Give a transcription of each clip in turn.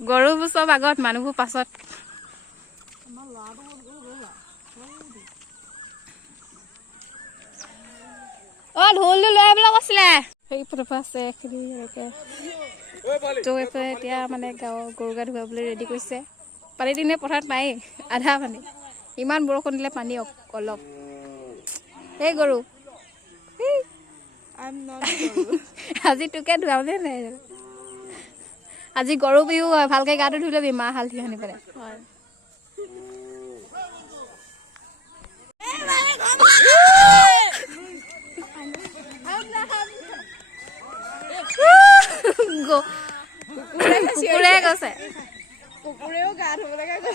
গৰুবোৰ চব আগত মানুহবোৰ পাছত ঢোলটো লৈ আহিবলৈ কৈছিলে সেই ফটোফা আছে এতিয়া মানে গাঁৱৰ গৰু গা ধুৱাবলৈ ৰেডি কৰিছে পানী দিনে পথাৰত পায়েই আধা পানী ইমান বৰষুণ দিলে পানী অলপ এই গৰু আজি তোকে ধুৱাবলে নাই আজি গৰু বিহু হয় ভালকে গাটো ধুই লবি মাহ হালধি সানি পেলাই কুকুৰে কৈছে কুকুৰেও গা ধুবলৈ কৈছে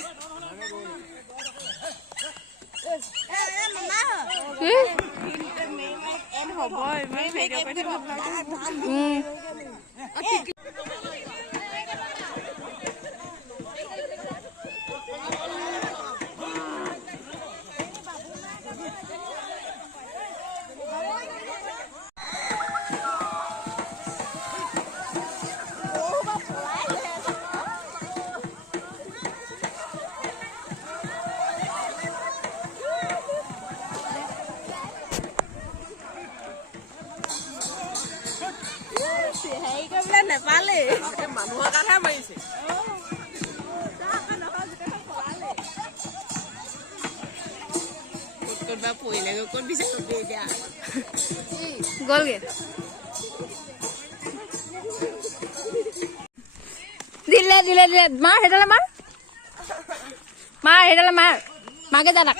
নেপালে মানুহৰ কাৰণে মাৰিছে পৰিলে ক'ত দিছে এতিয়া গ'লগে দিলে দিলে দিলে মাৰ সেইডালে মাৰ সেইডালে মাৰ মাকে যা তাক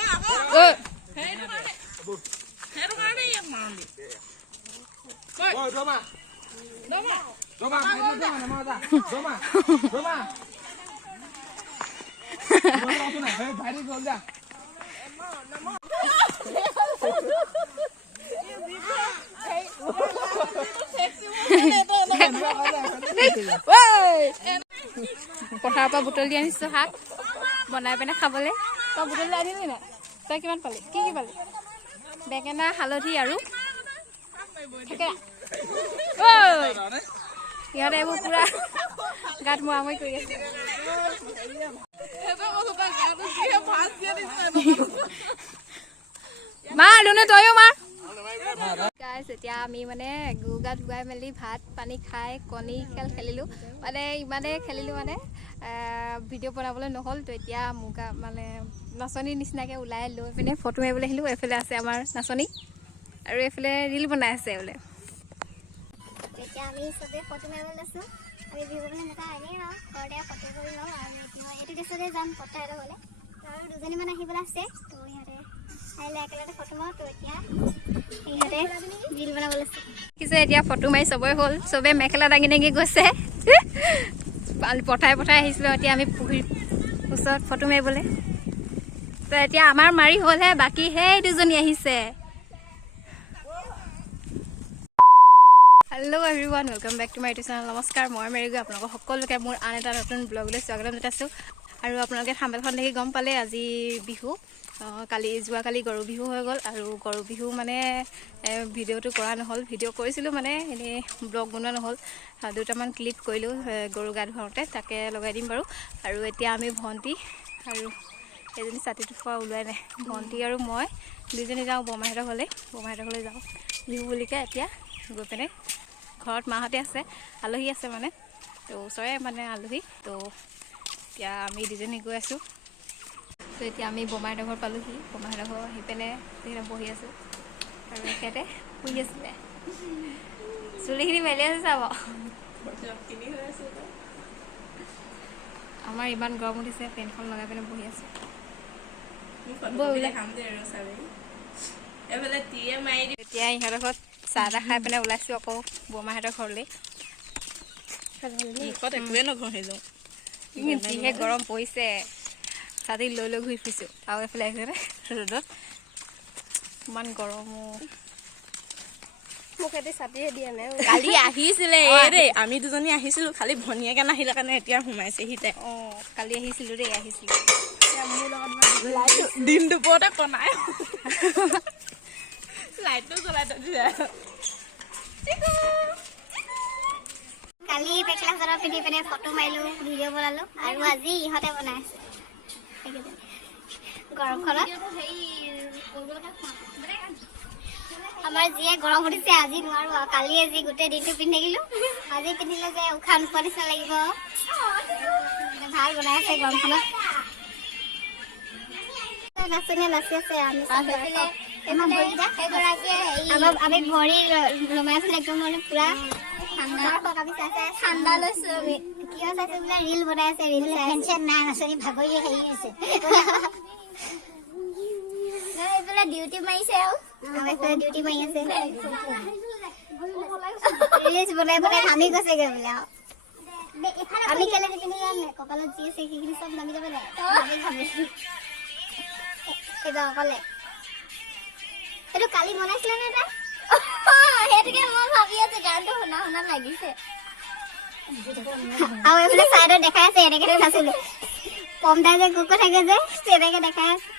পথাৰৰ পৰা বুটলি দি আনিছো শাক বনাই পিনে খাবলৈ তই বুটলি আনিলি নাই তই কিমান পালি কি কি পালি বেঙেনা হালধি আৰু ইহঁতে এইবোৰ পুৰা গাত মৰামৰি কৰি আছে মাৰ ধুনে তয়ো মাৰ এতিয়া আমি মানে গৰু গা ধুৱাই মেলি ভাত পানী খাই কণী খেল খেলিলোঁ মানে ইমানেই খেলিলোঁ মানে ভিডিঅ' বনাবলৈ নহ'ল তো এতিয়া মোক মানে নাচনীৰ নিচিনাকৈ ওলাই লৈ পিনে ফটো মাৰিবলৈ আহিলোঁ এইফালে আছে আমাৰ নাচনী আৰু এইফালে ৰীল বনাই আছে বোলে এতিয়া আমি চবেই ফটো মাৰিবলৈ লৈছোঁ আমি বিহু বুলি এনেকুৱা এনেই আৰু ঘৰতে ফটো কৰি লওঁ আৰু এতিয়া এইটো ড্ৰেছতে যাম ফটো এটা হ'লে আৰু দুজনীমান আহিবলৈ আছে তো ইহঁতে আহিলে একেলগতে ফটো মাৰোঁ তো এতিয়া ইহঁতে ৰীল বনাব লৈছে দেখিছে এতিয়া ফটো মাৰি চবৰে হ'ল চবেই মেখেলা দাঙি দাঙি গৈছে পঠাই আহিছিলোঁ এতিয়া আমি পুখুৰীৰ ওচৰত ফটো মাৰিবলৈ তো এতিয়া আমাৰ মাৰি হ'লহে বাকী সেই দুজনী আহিছে hello' everyone welcome back to my YouTube channel নমস্কাৰ মই মেৰিগৈ আপোনালোকক সকলোকে মোৰ আন এটা নতুন ব্লগলৈ স্বাগতম জনাইছোঁ আৰু আপোনালোকে থাম্বনেইলখন দেখি গম পালে আজি বিহু যোৱাকালি গৰু বিহু হৈ গ'ল আৰু গৰু বিহু মানে ভিডিঅ'টো কৰা নহ'ল ভিডিঅ' কৰিছিলোঁ মানে এনেই ব্লগ বনোৱা নহ'ল দুটামান ক্লিপ কৰিলোঁ গৰু গা ধুৱাওঁতে তাকে লগাই দিম বাৰু আৰু এতিয়া আমি ভণ্টি আৰু এজনী ছাতিটো খোৱা ওলোৱাই নাই ভণ্টি আৰু মই দুইজনী যাওঁ বৰমাহঁতৰ ঘৰলৈ যাওঁ বিহু বুলিকে এতিয়া গৈ পিনে ঘৰত মাহঁতে আছে আলহী আছে মানে তো ওচৰে মানে আলহী তো এতিয়া আমি দুজনী গৈ আছোঁ তো এতিয়া আমি বৰমাহঁতৰ ঘৰ পালোঁহি বৰমাহঁতৰ ঘৰ আহি পিনে বহি আছোঁ আৰু এখেতে শুই আছিলে চুলিখিনি মেলি আছে চাব আমাৰ ইমান গৰম উঠিছে ফেনখন লগাই পিনে বহি আছোঁ এতিয়া ইহঁতৰ ঘৰত চাহ তাহ খাই পিনে ওলাইছোঁ আকৌ বৰমাহঁতৰ ঘৰলৈ যিহে গৰম পৰিছে ছাতি লৈ ঘূৰি ফুৰিছোঁ আৰু এইফালে আহিছে ৰ'দত ইমান গৰমো মোক সিহঁতে ছাতিয়ে দিয়া নাই কালি আহিছিলে দেই আমি দুজনী আহিছিলোঁ খালি ভনীয়েকে নাহিলে কাৰণে এতিয়া সোমাইছেহি তাই কালি আহিছিলোঁ দেই আহিছিলোঁ মোৰ লগত দিন দুপৰতে কনাই লাইটটো জ্বলাই থৈ দিছে কালি মেখেলা চাদৰ পিন্ধি পিনে ফটো মাৰিলোঁ, ভিডিঅ' বনালোঁ আৰু আজি ইহঁতে বনাই আছে গৰমখনত। আমাৰ যিয়ে গৰম উঠিছে আজি নোৱাৰোঁ আৰু কালিয়ে যি গোটেই দিনটো পিন্ধি থাকিলোঁ, আজি পিন্ধিলে যে উশাহ নোপোৱা নিচিনা লাগিব। ভাল বনাই আছে গৰমখনত। নাচনীয়ে নাচি আছে, আমি আমি ভৰি লমাই আছিলে একদম মানে পুৰা ঠাণ্ডা লৈছোঁ। আমি কিয় চাইছোঁ বোলে ৰিল বনাই আছে, ৰিল টেনশ্যন নাই, নাচনী ভাগৰি হেৰি আছে। এইফালে ডিউটি মাৰিছে আৰু এইফালে ডিউটি মাৰি আছে। ৰিলচ বনাই বনাই ঘামি গৈছেগৈ বোলে আৰু আমি কেলে নিপিন্ধি যাম নে? কপালত যি আছে সেইখিনি চব নামি যাব নাই? ঘামিছোঁ এইবাৰ অকলে। সেইটো কালি বনাইছিলে নে তাই? সেইটোকে মই ভাবি আছো, গানটো শুনা শুনা লাগিছে। আৰু এইফালে চাইডত দেখাই আছে এনেকে নাচিলো, পমদাই যে কুকুৰ থাকে যে তেনেকে দেখাই আছে।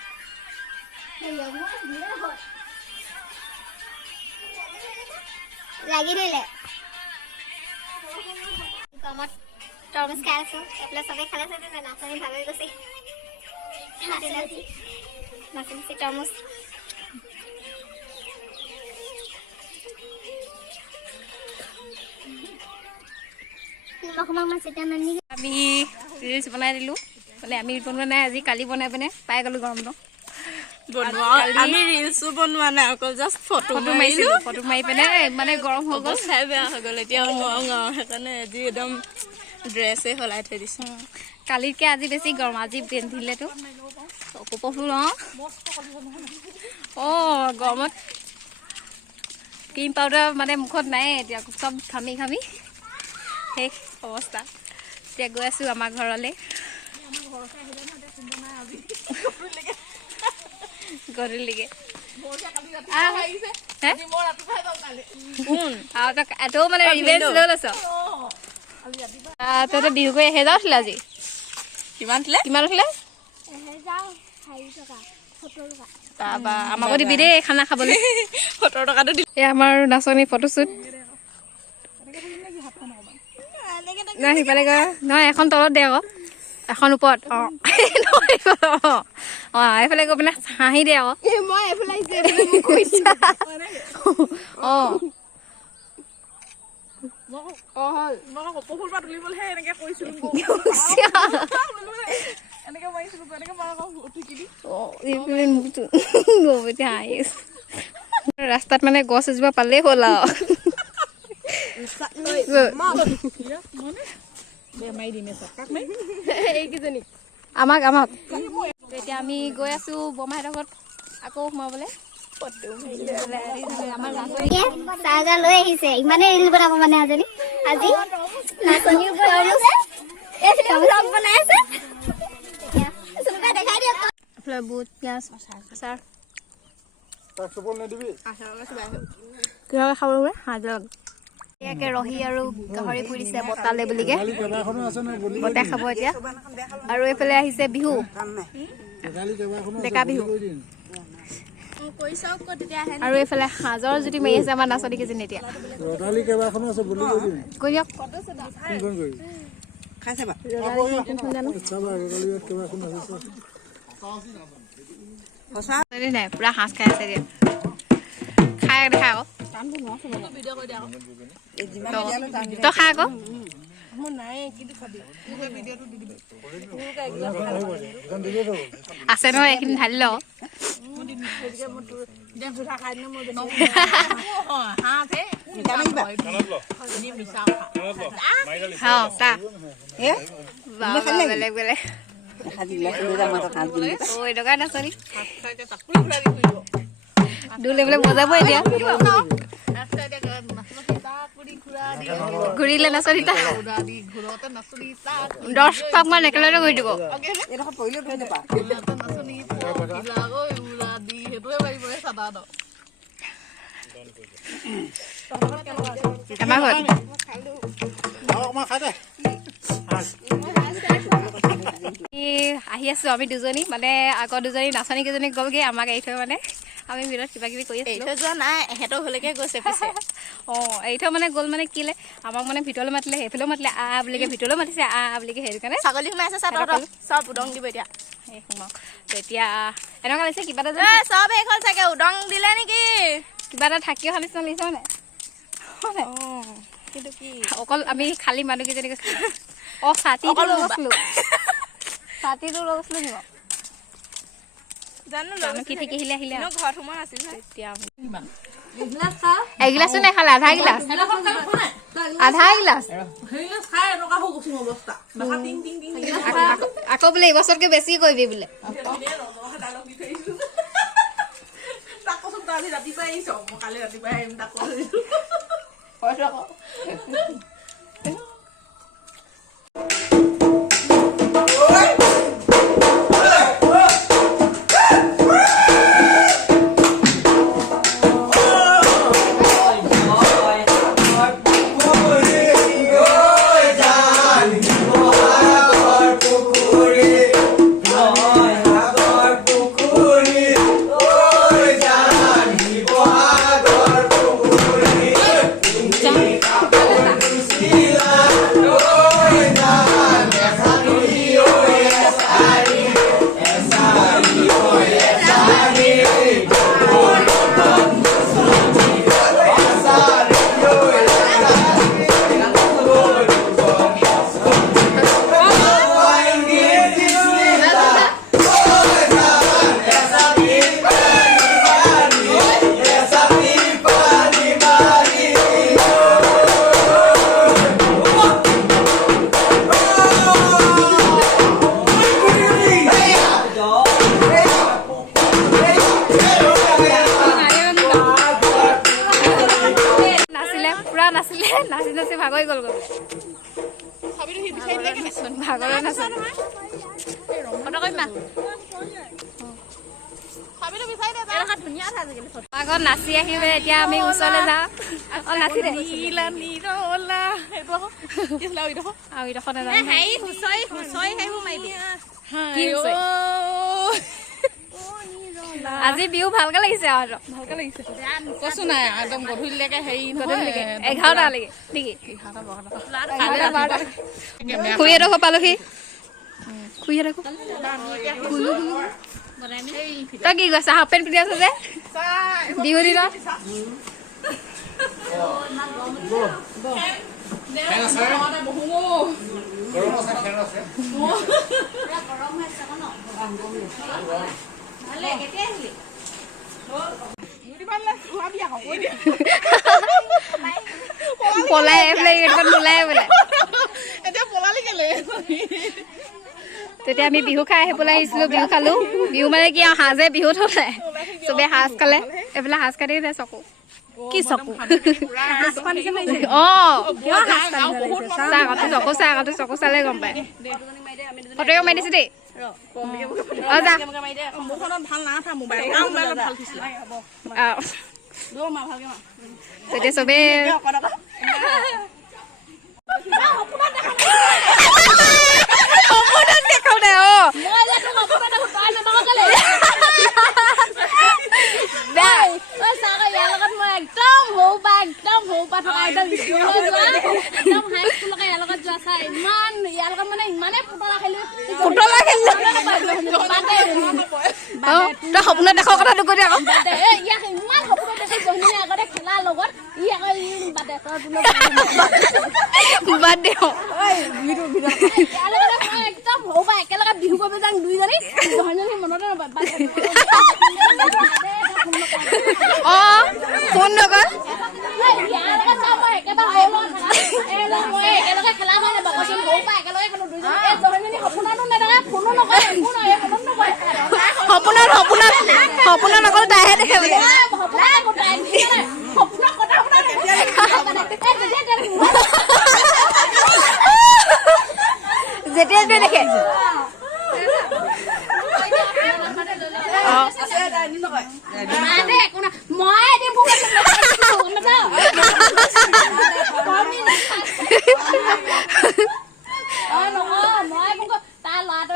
লাগি দিলে গৰমত তৰমুজ খাই আছো। এইফালে চবেই খাই আছে, নাচনী ভাগৰি গৈছে। নাচি তৰমুজ আমি ৰিলচ বনাই দিলোঁ, মানে আমি বনোৱা নাই আজি, কালি বনাই পিনে পাই গ'লোঁ গৰমটো। আমি ৰিলছো বনোৱা নাই, অকল জাষ্ট ফটো মাৰিলোঁ। ফটো মাৰি পিনে মানে গৰম হৈ গ'ল, চাই বেয়া হৈ গ'ল। এতিয়া সেইকাৰণে আজি একদম ড্ৰেছে সলাই থৈ দিছোঁ। কালিতকৈ আজি বেছি গৰম, আজি পিন্ধিলেতো কপফুল গৰমত ক্ৰীম পাউডাৰ মানে মুখত নাই এতিয়া, চব ঘামি ঘামি শেষ অৱস্থা। এতিয়া গৈ আছোঁ আমাৰ ঘৰলৈ গধূলিকৈ। তই মানে ৰিভেঞ্জ লৈ লৈছ। তহঁতে বিহু কৰি 1000 উঠিলে আজি? কিমান উঠিলে? কিমান উঠিলে? তাৰপৰা আমাকো দিবি দেই খানা খাবলৈ। 70 টকাটো দি। এই আমাৰ নাচনী ফটোশ্বুট। নাই সিফালে গৈ নহয়, এখন তলত দে আকৌ, এখন ওপৰত। এইফালে গৈ পিনে হাঁহি দে আকৌ। মই এইফালে তুলিবলৈহে এনেকে কৰিছিলো। ৰাস্তাত মানে গছ এজোপা পালেই হ'ল আৰু। আমাক এতিয়া আমি গৈ আছো বৰমাহঁতৰ ঘৰত আকৌ সোমাবলৈ। চাৰ্জাৰ লৈ আহিছে, ইমানেই ৰিল বনাব মানে আজি নাচনীৰ বনাই আছে। বুট পিঁয়াজ আচাৰ খাব ইয়াকে ৰহি আৰু গাহৰি পুৰি দিছে বতালে বুলিকে, বতাই খাব এতিয়া। আৰু এইফালে আহিছে বিহু, ডেকা বিহু। আৰু এইফালে সাজৰ জুতি মাৰি আছে আমাৰ নাচনী কেইজনী। এতিয়া কৈ দিয়ক। নাই পুৰা সাজ খাই আছে এতিয়া, খাই দেখা আকৌ তই খা আকৌ। আছে নহয় এইখিনি ঢালি ল। বেলেগ বেলেগ নাচনী দুলে বোলে বজাব এতিয়া। ঘূৰিলে নাচনী 10 পাক মান একেলগে ঘূৰি দিব। আমাৰ ঘৰত আহি আছো আমি দুজনী, মানে আগৰ দুজনী নাচনী কেইজনী গ'লগে আমাক এৰি থৈ মানে। আমি ভিতৰত কিবা কিবি কৰি এৰি আছিলোঁ থৈ যোৱা নাই এহেঁতৰ ঘৰলৈকে গৈছে পিছে এৰি থৈ মানে গ'ল মানে কিলে আমাক মানে ভিতৰলৈ মাতিলে সেইফালেও মাতিলে বুলিকে ভিতৰলৈ মাতিছে বুলিকে সেইটো কাৰণে ছাগলী সোমাই আছে চাহ তহঁতৰ চব উদং দিব এতিয়া সেই সোমাওক তেতিয়া এনেকুৱা লাগিছে কিবা এটা চব শেষ হ'ল চাগে উদং দিলে নেকি কিবা এটা থাকি অহা নিচিনা লাগিছে মানে কিন্তু কি অকল আমি খালী মানুহকেইজনীকে ছাতিটো লৈ গৈছিলোঁ ছাতিটো লৈ গৈছিলোঁ নি জানো জানো কি ঠিকি আহিলে ঘৰত সোমোৱা নাছিল তেতিয়া এগিলাচো নাখালে আধা গিলাচ আকৌ বোলে এইবছৰতকৈ বেছি কৰিবি বোলে ৰাতিপুৱাই আহিছ মই কালি ৰাতিপুৱাই আহিম তাক নাচি নাচি ভাগৰি গ'ল ভাগৰে নাচে আগত নাচি আহি এতিয়া আমি ওচৰলৈ যাওঁ নাচি আজি বিহু ভালকে লাগিছে আৰু ভালকে লাগিছে কৈছো নাই একদম গধূলিলৈকে হেৰি 11টালৈকে নেকি খুৰীহঁতৰ ঘৰ পালোহি খুৰীহঁতৰ তই কি কৈছা হাফ পেণ্ট পিন্ধি আছ যে বিহু দিনত পলাই নোলাই বোলে তেতিয়া আমি বিহু খাই আহিবলৈ আহিছিলো বিহু খালো বিহু মানে কি আৰু সাজে বিহুত হলে চবে সাজ খালে এইফালে সাজ খাই যায় চকু কি চকু চকু চালে গম পায় ফটোকে মাৰি দিছে দেই তেতিয়া চবে তই সপোনত দেখাৰ কথাটো কৈ আকৌ একেলগে বিহু কৰিব যাওঁ দুইজনী মনতে ফোন নকৰ সপোনত নকল তাইহে দেখে বোলে যেতিয়া দেখে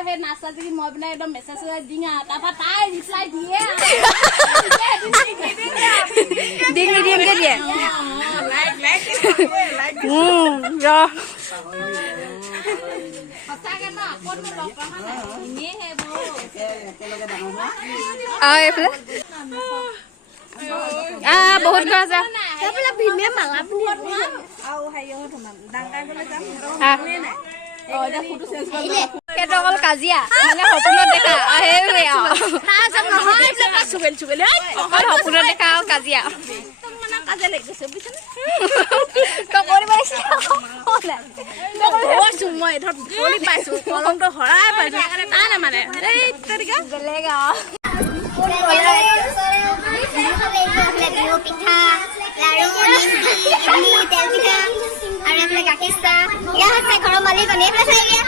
সেই নাচা যদি মই পেলাই একদম মেছেজ দিং আৰু তাৰপৰা তাই ৰিপ্লাই দিয়ে দিম নিদিমকে দিয়ে সঁচাকে ন ক'তনো লগ পাবা নাই এনেই সেইবোৰ এইফালে বহুত ঘৰ আছে সেইটো অকল কাজিয়া মানে সপোনত দেখা সেইবোৰে অকল সপোনত দেখা আৰু কাজিয়া মই ধৰ বলি পাইছো কলমটো হৰাই পাইছো তাই নামানে বেলেগ আৰু বিহু পিঠা লাড়ু তেল পিঠা আৰু এইফালে গাখীৰ চাহ এয়া হৈছে ঘৰৰ মালিকনী এইফালে চাই দিয়া